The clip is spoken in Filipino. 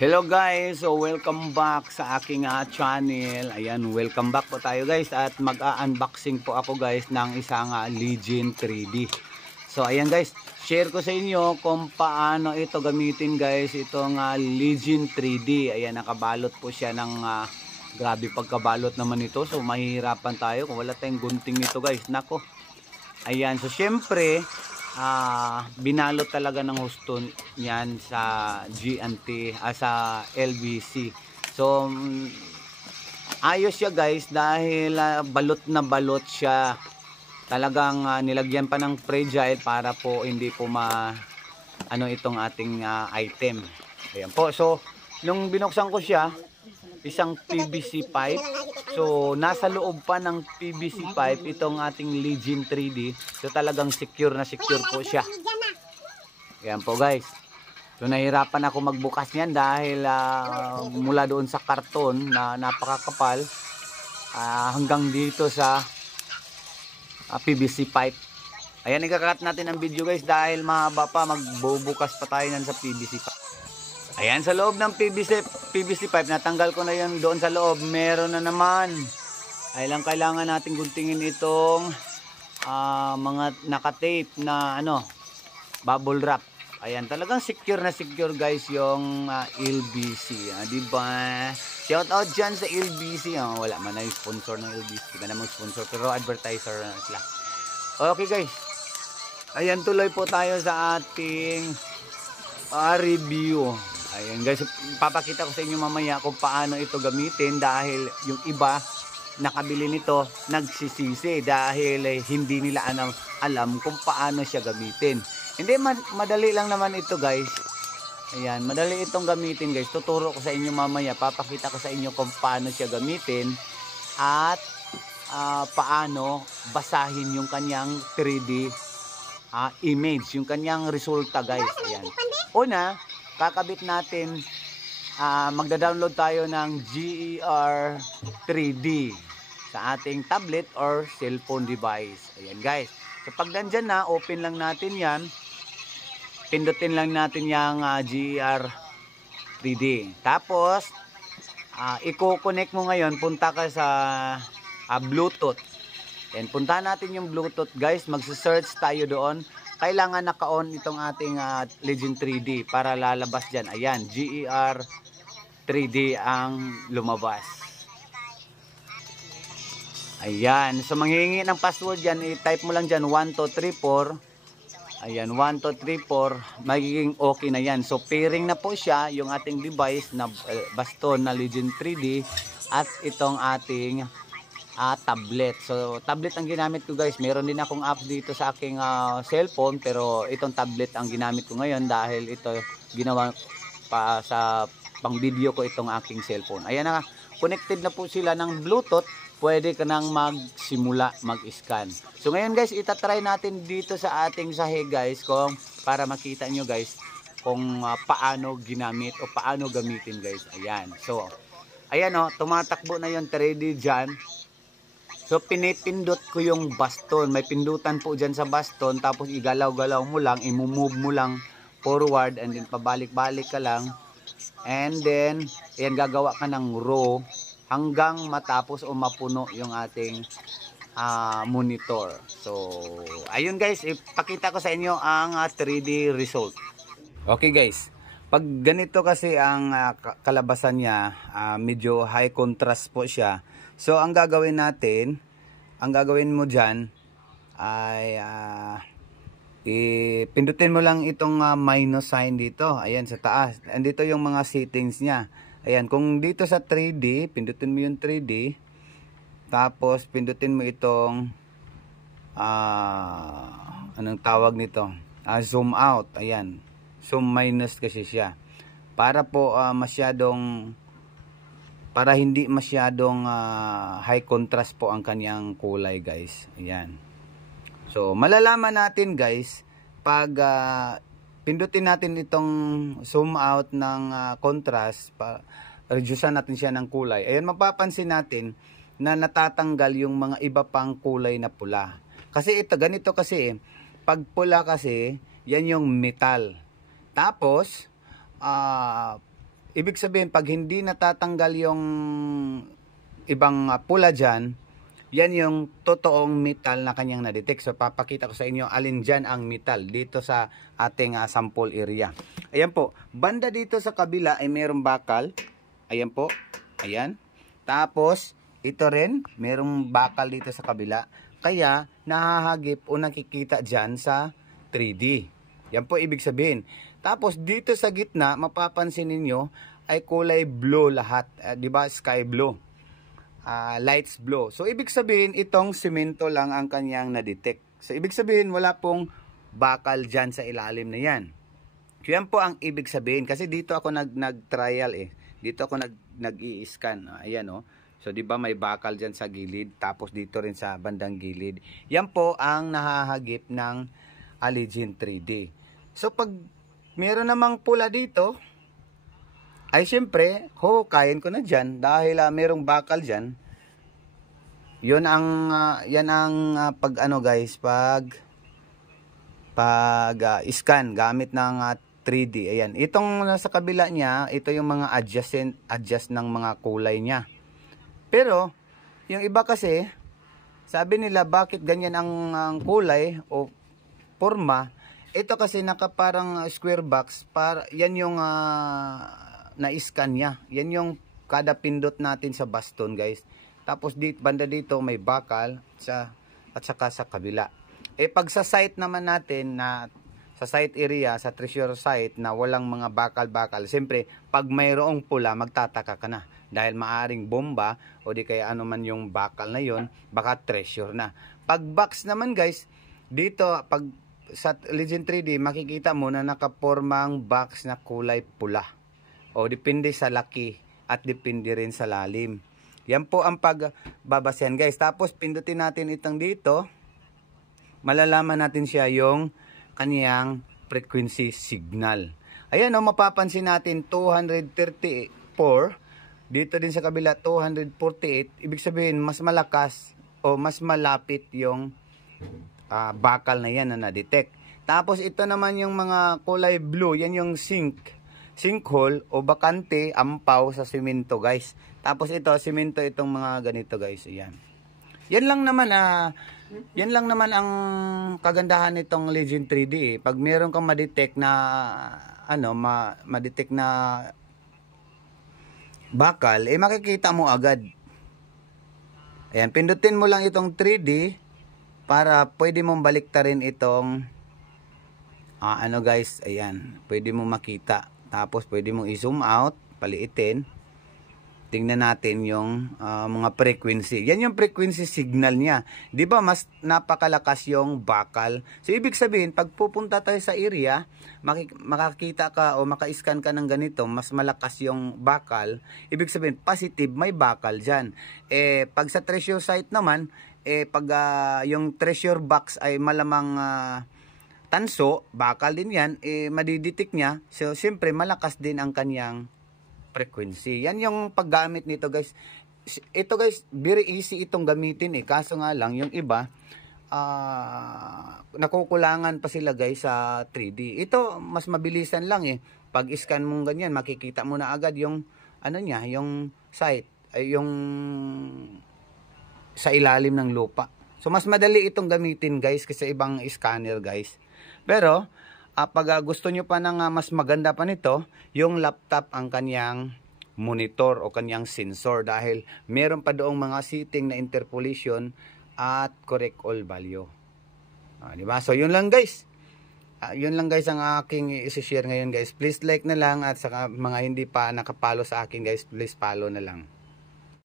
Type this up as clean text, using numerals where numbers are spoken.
Hello guys, so welcome back sa aking channel. Ayan, welcome back po tayo guys at mag-unboxing po ako guys ng isang Legion 3D. So ayan guys, share ko sa inyo kung paano ito gamitin guys, itong Legion 3D. Ayan, nakabalot po siya ng grabe pagkabalot naman ito. So mahihirapan tayo kung wala tayong gunting nito guys. Nako. Ayan, so syempre binalot talaga ng husto yan sa G&T, sa LBC. So ayos siya guys dahil balot na balot siya. Talagang nilagyan pa ng fragile para po hindi po itong ating item. Ayan po. So nung binuksan ko siya, isang PVC pipe. So nasa loob pa ng PVC pipe itong ating Legion 3D. So talagang secure na secure po siya. Ayan po guys. So nahirapan ako magbukas niyan dahil mula doon sa karton na napakakapal hanggang dito sa PVC pipe. Ayan, ikakat natin ang video guys dahil mahaba pa, magbubukas pa tayo nan sa PVC pipe. Ayan, sa loob ng PVC pipe, natanggal ko na yun doon sa loob. Meron na naman. Ay lang kailangan natin guntingin itong mga nakatape na bubble wrap. Ayan, talagang secure na secure guys yung LBC. Diba? Shout out dyan sa LBC. Wala man na yung sponsor ng LBC. Di ba namang sponsor, pero advertiser na sila. Okay guys. Ayan, tuloy po tayo sa ating review. Ayan guys, papakita ko sa inyo mamaya kung paano ito gamitin dahil yung iba nakabili nito nagsisisi dahil hindi nila alam kung paano siya gamitin. Hindi, madali lang naman ito guys. Ayan, madali itong gamitin guys. Tuturo ko sa inyo mamaya, papakita ko sa inyo kung paano siya gamitin at paano basahin yung kanyang 3D image, yung kanyang resulta guys. Ayan. Una, kakabit natin, magda-download tayo ng GER 3D sa ating tablet or cellphone device. Ayan guys. So pag nandyan na, open lang natin yan. Pindutin lang natin yung GER 3D. Tapos, i-connect mo ngayon, punta ka sa Bluetooth. Ayan, punta natin yung Bluetooth guys. Magsa-search tayo doon. Kailangan naka-on itong ating Legion 3D para lalabas dyan. Ayan, GER 3D ang lumabas. Ayan, so manghihingi ng password dyan, i-type mo lang dyan 1234. Ayan, 1234, magiging okay na yan. So pairing na po siya yung ating device na baston na Legion 3D at itong ating tablet. So tablet ang ginamit ko guys. Meron din akong apps dito sa aking cellphone, pero itong tablet ang ginamit ko ngayon dahil ito ginawa pa sa pang video ko itong aking cellphone. Ayan na, connected na po sila ng Bluetooth. Pwede ka nang magsimula mag-scan. So ngayon guys, itatry natin dito sa ating sahig guys para makita nyo guys kung paano ginamit o paano gamitin guys. Ayan. So ayan tumatakbo na yung 3D dyan. So pinipindot ko yung baston. May pindutan po dyan sa baston. Tapos igalaw-galaw mo lang. I-move mo lang forward. And then pabalik-balik ka lang. And then ayan, gagawa ka ng row hanggang matapos o mapuno yung ating monitor. So ayun guys, ipakita ko sa inyo ang 3D result. Okay guys, pag ganito kasi ang kalabasan niya, medyo high contrast po siya. So ang gagawin natin, ang gagawin mo dyan ay pindutin mo lang itong minus sign dito. Ayan sa taas. Andito yung mga settings niya. Ayan, kung dito sa 3D, pindutin mo yung 3D. Tapos pindutin mo itong anong tawag nito? Zoom out. Ayan. Zoom minus kasi siya. Para po para hindi masyadong high contrast po ang kanyang kulay guys. Ayan. So malalaman natin guys pag pindutin natin itong zoom out ng contrast, reducean natin siya ng kulay. Ayan, mapapansin natin na natatanggal yung mga iba pang kulay na pula. Kasi ito, ganito kasi, pag pula kasi, yan yung metal. Tapos, ibig sabihin, pag hindi natatanggal yung ibang pula dyan, yan yung totoong metal na kanyang na-detect. So, papakita ko sa inyo alin dyan ang metal dito sa ating sample area. Ayan po, banda dito sa kabila ay mayroong bakal. Ayan po, ayan. Tapos, ito rin, mayroong bakal dito sa kabila. Kaya, nahahagip o nakikita dyan sa 3D. Yan po ibig sabihin. Tapos, dito sa gitna, mapapansin ninyo, ay kulay blue lahat. Diba? Sky blue. Lights blue. So, ibig sabihin, itong simento lang ang kanyang na-detect. So, ibig sabihin, wala pong bakal dyan sa ilalim na yan. So, yan po ang ibig sabihin. Kasi dito ako nag-trial eh. Dito ako nag-i-scan. Ayan o. So, di ba may bakal dyan sa gilid. Tapos, dito rin sa bandang gilid. Yan po ang nahahagip ng Legend 3D. So, pag meron namang pula dito, ay syempre, huhukayin ko na dyan dahil merong bakal dyan. Yun ang, yan ang pag ano guys, pag scan gamit ng 3D. Ayan, itong nasa kabila niya, ito yung mga adjust ng mga kulay niya. Pero, yung iba kasi, sabi nila bakit ganyan ang kulay o forma. Ito kasi nakaparang square box, yan yung na-scan niya. Yan yung kada pindot natin sa baston guys. Tapos banda dito may bakal at saka sa kabila. Pag sa site naman natin na sa site area, sa treasure site na walang mga bakal-bakal, siyempre pag mayroong pula magtataka ka na. Dahil maaring bomba o di kaya ano man yung bakal na yon, baka treasure na. Pag box naman guys, dito pag sa Legend 3D makikita mo na nakapormang box na kulay pula. O depende sa laki at depende rin sa lalim. Yan po ang pagbabasehan guys. Tapos pindutin natin itong dito. Malalaman natin siya yung kaniyang frequency signal. Ayan o, mapapansin natin 234. Dito din sa kabila 248. Ibig sabihin mas malakas o mas malapit yung bakal na yan na na-detect. Tapos ito naman yung mga kulay blue. Yan yung sinkhole o bakante, ampaw sa simento guys. Tapos ito, simento itong mga ganito guys. Ayan. Yan lang naman ang kagandahan nitong Legend 3D eh. Pag meron kang ma-detect na ma-detect na bakal, makikita mo agad. Ayan, pindutin mo lang itong 3D para pwede mong baliktarin itong guys, ayan, pwede mong makita. Tapos pwede mong i-zoom out, paliitin. Tingnan natin yung mga frequency. Yan yung frequency signal niya. 'Di ba mas napakalakas yung bakal? So ibig sabihin, pag pupunta tayo sa area, makakita ka o maka-scan ka ng ganito, mas malakas yung bakal. Ibig sabihin, positive, may bakal diyan. Pag sa treasure site naman, pag yung treasure box ay malamang tanso, bakal din yan, madidetect niya. So, siyempre, malakas din ang kanyang frequency. Yan yung paggamit nito, guys. Ito, guys, very easy itong gamitin, Kaso nga lang, yung iba, nakukulangan pa sila, guys, sa 3D. Ito, mas mabilisan lang, Pag scan mong ganyan, makikita mo na agad yung, yung site, yung sa ilalim ng lupa. So, mas madali itong gamitin, guys, kasi ibang scanner, guys. Pero, pag gusto nyo pa ng mas maganda pa nito, yung laptop ang kanyang monitor o kanyang sensor dahil meron pa doong mga setting na interpolation at correct all value. Diba? So, yun lang guys. Yun lang guys ang aking isi-share ngayon guys. Please like na lang at sa mga hindi pa nakapalo sa akin guys, please follow na lang.